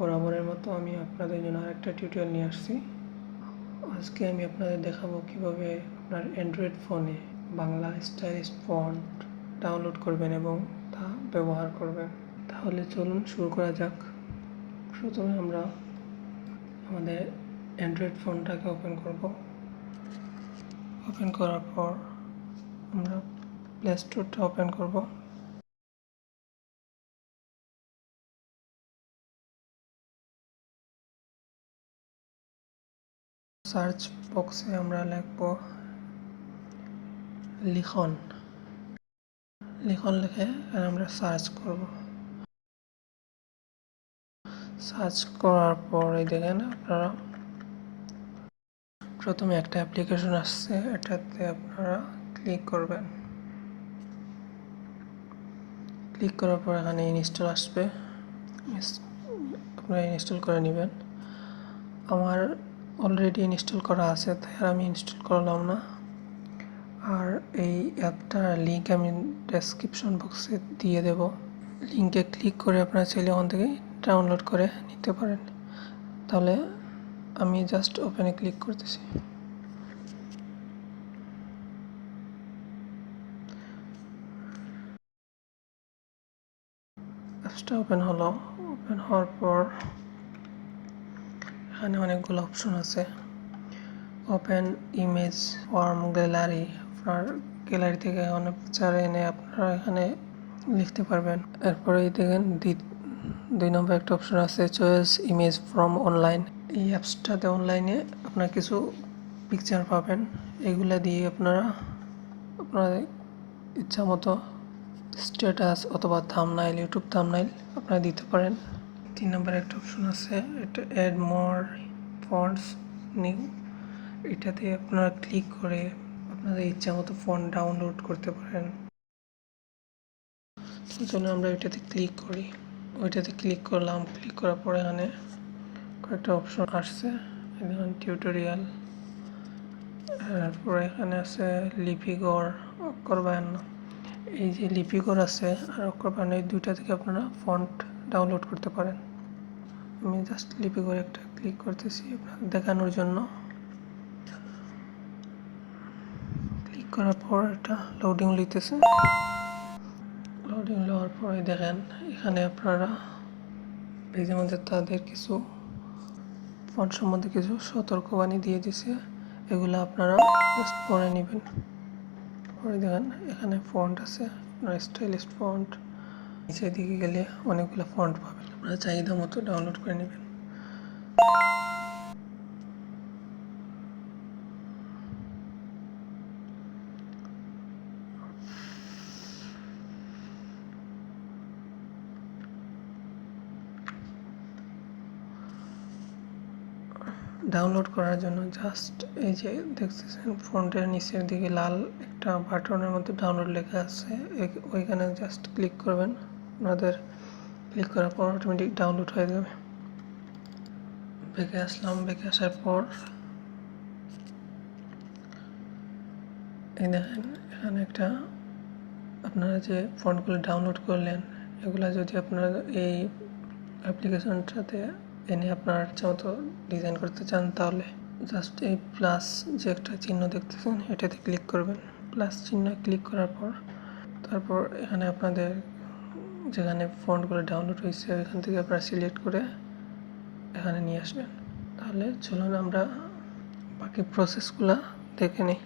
বরাবরের মতো আমি আপনাদের জন্য আরেকটা টিউটোরিয়াল নিয়ে আসছি। আজকে আমি আপনাদের দেখাবো কিভাবে আপনার অ্যান্ড্রয়েড ফোনে বাংলা স্টাইলিশ ফন্ট ডাউনলোড করবেন এবং তা ব্যবহার করবেন। তাহলে চলুন শুরু করা যাক। প্রথমে আমরা আমাদের অ্যান্ড্রয়েড ফোনটাকে ওপেন করব। ওপেন করার পর আমরা প্লে স্টোরটা ওপেন করব। সার্চ বক্সে আমরা লিখব লিখন লিখে আমরা সার্চ করব। সার্চ করার পর এই দেখেন আপনারা প্রথমে একটা অ্যাপ্লিকেশন আসছে, এটাতে আপনারা ক্লিক করবেন। ক্লিক করার পর এখানে ইনস্টল আসবে, আপনারা ইনস্টল করে নেবেন। আমার অলরেডি ইনস্টল করা আছে, তাই আর আমি ইনস্টল করলাম না। আর এই অ্যাপটার লিঙ্ক আমি ডেসক্রিপশন বক্সে দিয়ে দেব। লিঙ্কে ক্লিক করে আপনারা চাইলে ওখান থেকে ডাউনলোড করে নিতে পারেন। তাহলে আমি জাস্ট ওপেনে ক্লিক করতেছি। অ্যাপসটা ওপেন হলো। ওপেন হওয়ার পর এখানে অনেকগুলো অপশন আছে। ওপেন ইমেজ ফর্ম গ্যালারি, আপনার গ্যালারি থেকে অনেক পিকচার এনে আপনারা এখানে লিখতে পারবেন। এরপরে দেখেন 2 নম্বর একটা অপশন আছে, চয়েস ইমেজ ফ্রম অনলাইন। এই অ্যাপসটাতে অনলাইনে আপনারা কিছু পিকচার পাবেন, এগুলা দিয়ে আপনারা আপনাদের ইচ্ছা মতো স্ট্যাটাস অথবা থাম্বনেইল, ইউটিউব থাম্বনেইল আপনারা দিতে পারেন। 3 নম্বরে একটা অপশন আছে, এটা অ্যাড মোর ফন্টস নিউ। এটাতে আপনারা ক্লিক করে আপনাদের ইচ্ছা মতো ফন্ট ডাউনলোড করতে পারেন। চলুন আমরা এটাতে ক্লিক করি। ওইটাতে ক্লিক করলাম। ক্লিক করার পরে এখানে কয়েকটা অপশন আসছে, এখানে টিউটোরিয়াল, তারপরে এখানে আছে লিপিগড়, অক্ষর বায়ান্ন। এই যে লিপিগড় আছে আর অক্ষর বায়ান্ন, এই দুইটা থেকে আপনারা ফন্ট ডাউনলোড করতে পারেন। আমি জাস্ট লিপিগড় একটা ক্লিক করতেছি আপনাদের দেখানোর জন্য। ক্লিক করার পর এটা লোডিং নিতেছে। লোডিং নেওয়ার পরে দেখেন এখানে আপনারা পেজের মধ্যে তাদের কিছু ফন্ট সম্বন্ধে কিছু সতর্কবাণী দিয়ে দিছে, এগুলো আপনারা জাস্ট পড়ে নেবেন। পরে দেখেন এখানে ফন্ট আছে, আপনার স্টাইলিশ ফন্ট। নিচের দিকে গেলে অনেকগুলো ফন্ট পাবেন, আপনারা চাহিদা মতো ডাউনলোড করে নেবেন। ডাউনলোড করার জন্য জাস্ট এই যে দেখতেছেন ফন্টের নিচের দিকে লাল একটা বাটনের মধ্যে ডাউনলোড লেখা আছে, ওইখানে জাস্ট ক্লিক করবেন। আপনাদের ক্লিক করার পর অটোমেটিক ডাউনলোড হয়ে যাবে। ব্যাকে আসলাম। ব্যাকে আসার পর এই দেখেন এখানে একটা আপনারা যে ফন্টগুলো ডাউনলোড করলেন, এগুলো যদি আপনারা এই অ্যাপ্লিকেশনটাতে এনে আপনার ইচ্ছা মতো ডিজাইন করতে চান, তাহলে জাস্ট এই প্লাস যে একটা চিহ্ন দেখতেছেন এটাতে ক্লিক করবেন। প্লাস চিহ্ন ক্লিক করার পর তারপর এখানে আপনাদের যেখানে ফন্টগুলো ডাউনলোড হয়েছে এখান থেকে আপনারা সিলেক্ট করে এখানে নিয়ে আসবেন। তাহলে চলুন আমরা বাকি প্রসেসগুলো দেখে নিই।